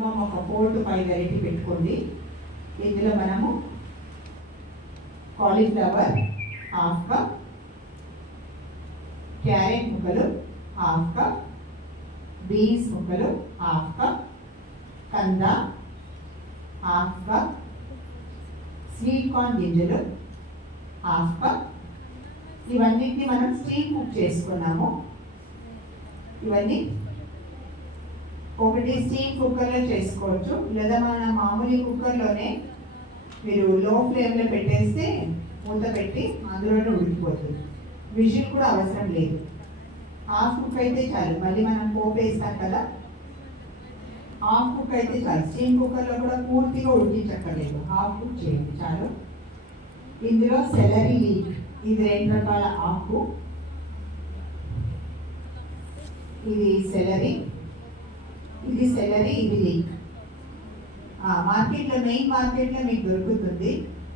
Minimum ఒక 4 to 5 variety పెట్టుకోండి. ఇందులో మనము కాలీఫ్లవర్ హాఫ్ కప్, క్యారెట్ ముక్కలు హాఫ్ కప్, బీన్స్ ముక్కలు హాఫ్ కప్, కంద హాఫ్ కప్, స్వీట్ కార్న్ గింజలు హాఫ్ కప్. ఇవన్నిటిని మనం స్టీమ్ కుక్ చేసుకున్నాము. ఇవన్నీ ఒకటి స్టీమ్ కుక్కర్లో చేసుకోవచ్చు, లేదా మన మామూలు కుక్కర్లోనే మీరు లో ఫ్లేమ్లో పెట్టేస్తే మూత పెట్టి అందులోనే ఉడికిపోతుంది. విజిల్ కూడా అవసరం లేదు. హాఫ్ కుక్ అయితే చాలు. మళ్ళీ మనం పోపు వేస్తాం కదా, హాఫ్ కుక్ అయితే చాలు. స్టీమ్ కుక్కర్లో కూడా పూర్తిగా ఉడికించక్కర్లేదు, హాఫ్ కుక్ చేయండి చాలు. ఇందులో సెలరీ లీక్, ఇది 2 రకాల ఆకు. ఇది సెలరీ, ఇది సెలరీ, ఇది లీక్. మార్కెట్లో మెయిన్ మార్కెట్లో మీకు దొరుకుతుంది.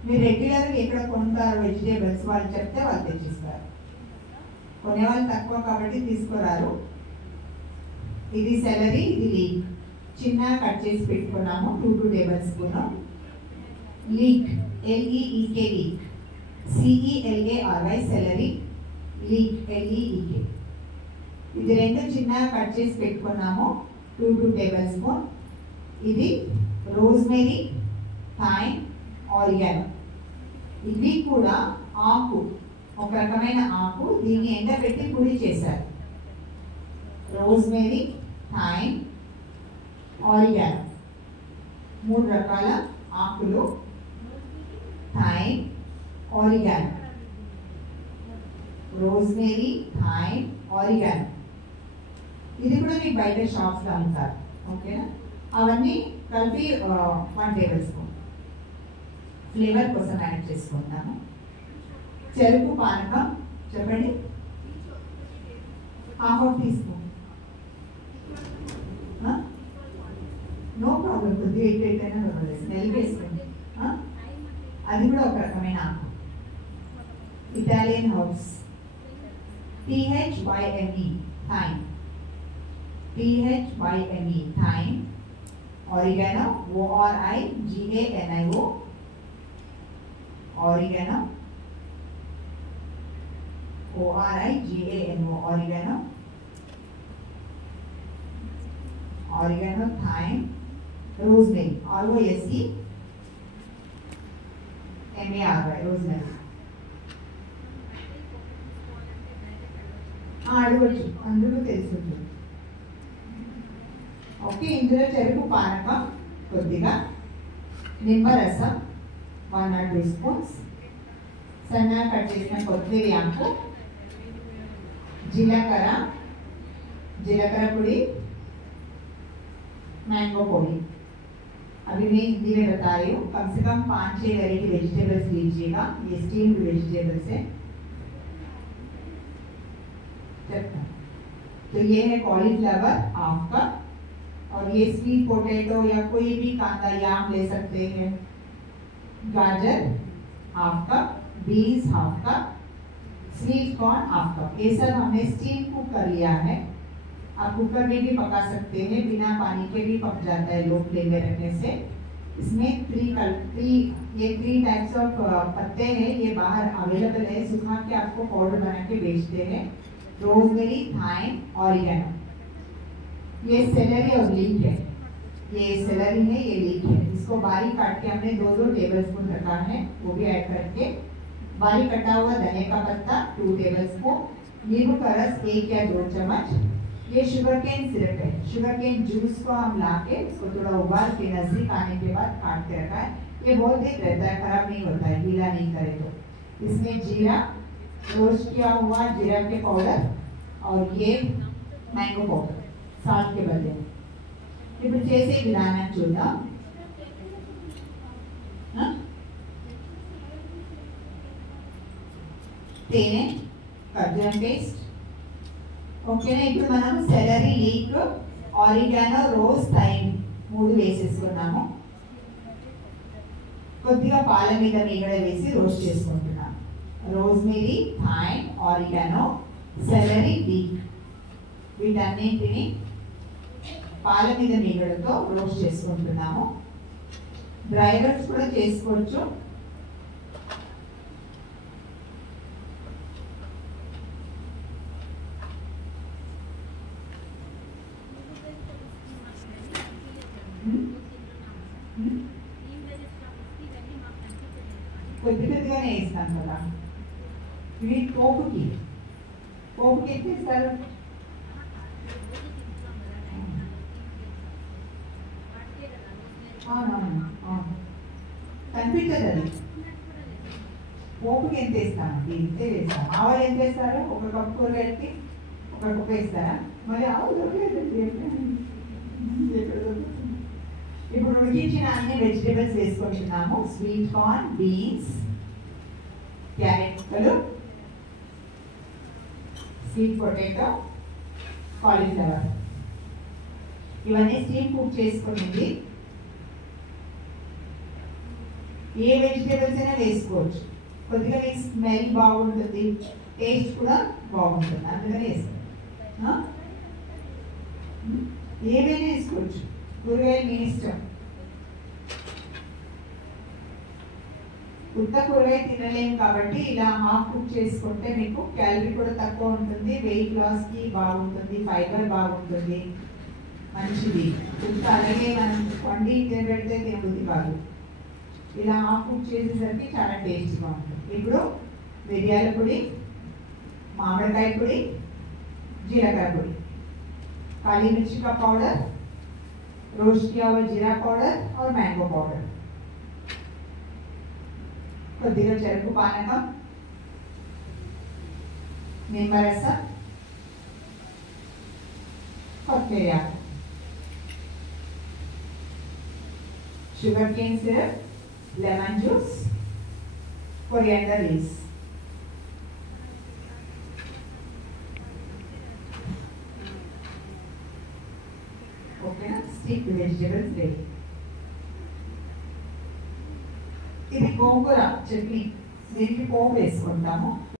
మీరు రెగ్యులర్గా ఎక్కడ కొంటారు వెజిటేబుల్స్ వాళ్ళు చెప్తే వాళ్ళు తెచ్చిస్తారు. కొనేవాళ్ళు తక్కువ కాబట్టి తీసుకురారు. ఇది సెలరీ, ఇది లీక్. చిన్నగా కట్ చేసి పెట్టుకున్నాము 2 tablespoon. Leak LEEK leak, CELARY salary, leak LEEK. ఇది 2 చిన్నగా కట్ చేసి పెట్టుకున్నాము 2 tablespoon. ఇది రోజ్మెరీ, థైమ్, ఆరిగానో. ఇవి కూడా ఆకు, ఒక రకమైన ఆకు. దీన్ని ఎండబెట్టి పొడి చేశారు. రోజ్మెరీ, థైమ్, ఆరిగానో 3 రకాల ఆకులు. Thyme, oregano, rosemary, thyme, oregano. ఇది కూడా మీకు బయట షాప్స్లో అమ్ముతారు. ఓకేనా? అవన్నీ కలిపి 1 tablespoon ఫ్లేవర్ కోసం యాడ్ చేసుకుంటాము. చెరుకు పానకం చెప్పండి, ½ teaspoon. నో ప్రాబ్లం, కొద్దిగా ఎట్టయినా పర్వాలేదు, స్మెల్ వేసుకోండి. అది కూడా ఒక రకమైన ఆకు. Italian house, THYME thyme, THYME thyme. Oregano, ORIGANO, oregano, ORIGANO, oregano, oregano, thyme, rosemary, ROSEMARY, rosemary. అడగచ్చు, అందులో తెలుసుంటుంది. ఓకే, ఇందులో చెరుకు పానకం కొద్దిగా, నిమ్మరసం 1 or 2 spoons, సన్నగా కట్ చేసిన కొత్తిమీర ఆకు, జీలకర్ర, జీలకర్ర పొడి, मैंगो पोड़ी. अभी मैं हिंदी में बता रही हूँ. कम से कम 5-6 वेराइटी वेजिटेबल्स लीजिएगा. ये स्टीम्ड वेजिटेबल्स है. तो ये है कॉलीफ्लावर हाफ कप, और ये स्वीट पोटैटो या कोई भी कांदा याम ले सकते हैं. गाजर half cup, beans half cup, sweet corn half cup. ये सब हमने स्टीम कुक कर लिया है. आप कुकर में भी पका सकते हैं, बिना पानी के भी पक जाता है लो फ्लेम में रखने से. इसमें 3 टाइप्स ऑफ पत्ते हैं. ये बाहर अवेलेबल है, सुखा के आपको पाउडर बना के बेचते हैं. Rosemary, thyme, oregano. ये सेलरी और लीक है. ये सेलरी है, ये लीक है. इसको बारीक काट के हमने 2 tablespoon रखा है, वो भी ऐड करके. बारीक कटा हुआ धनिया का पत्ता 2 tablespoon. नींबू का रस 1 या 2 चम्मच. ये शुगर केन सिरप है. शुगर केन जूस को हम लाके उसको थोड़ा उबाल के नजदीक आने के बाद काट के रखा है. ये बहुत दिन रहता है, खराब नहीं होता है, गीला नहीं करे तो. इसमें जीरा, रोस्ट किया हुआ जीरा के पाउडर, और ये मैंगो पाउडर साल्ट के बदले. ఇప్పుడు చేసే విధానం చూద్దాం. తేనె, ఖర్జూరం పేస్ట్. ఓకేనా? ఇప్పుడు మనం celery, leek, oregano, rose, thyme 3 వేసేసుకున్నాము. కొద్దిగా పాల మీద మీగడ వేసి రోస్ట్ చేసుకుంటున్నాం. Rosemary, thyme, oregano, celery, leek వీటన్నింటిని పాల మీద మీగడతో రోస్ట్ చేసుకుంటున్నాము. డ్రై రోస్ట్ కూడా చేసుకోవచ్చు. కొద్ది కొద్దిగానే వేస్తాను కదా. ఇవి పోపుకి ఎక్కిస్తారు. కనిపించదు అది. పోపుకి ఎంత వేస్తామండి? ఇంతే వేస్తాం. ఆవాలు ఎంత వేస్తారు? 1 కప్పు కూరగాయలకి 1 కప్పు వేస్తారా? మరి ఆవు దొరకలేదండి. ఇప్పుడు ఉడికించిన అన్ని వెజిటేబుల్స్ వేసుకుంటున్నాము. స్వీట్ కార్న్, బీన్స్, క్యారెట్ ముక్కలు, స్వీట్ పొటాటో, కాలీఫ్లవర్, ఇవన్నీ స్టీమ్ కుక్ చేసుకునేది. ఏ వెజిటేబుల్స్ అయినా వేసుకోవచ్చు. కొద్దిగా మీకు స్మెల్ బాగుంటుంది, టేస్ట్ కూడా బాగుంటుంది, అందుకని వేస్తాం. ఏమైనా వేసుకోవచ్చు, కూరగాయలు మీ ఇష్టం. ఉత్త కూరగాయ తినలేము కాబట్టి ఇలా హాఫ్ కుక్ చేసుకుంటే మీకు క్యాలరీ కూడా తక్కువ ఉంటుంది, వెయిట్ లాస్కి బాగుంటుంది, ఫైబర్ బాగుంటుంది, మంచిది. ఉత్త అలాగే మనం వండి తినబెడితే తినబుద్ధి కాదు. ఇలా హాఫ్ కుక్ చేసేసరికి చాలా టేస్టీగా ఉంటుంది. ఇప్పుడు మిరియాల పొడి, మామిడికాయ పొడి, జీలకర్ర పొడి, काली मिर्ची का पाउडर, रोस्ट किया हुआ जीरा पाउडर और मैंगो पाउडर, కొద్దిగా చెరుకు పానకం, నిమ్మరసం, కొత్తిమీర, sugar cane syrup, lemon juice, coriander leaves. ఓకేనా? Stick vegetables ready. ఇది గోంగూర చట్నీ, దీనికి పోపు వేసుకుంటాము.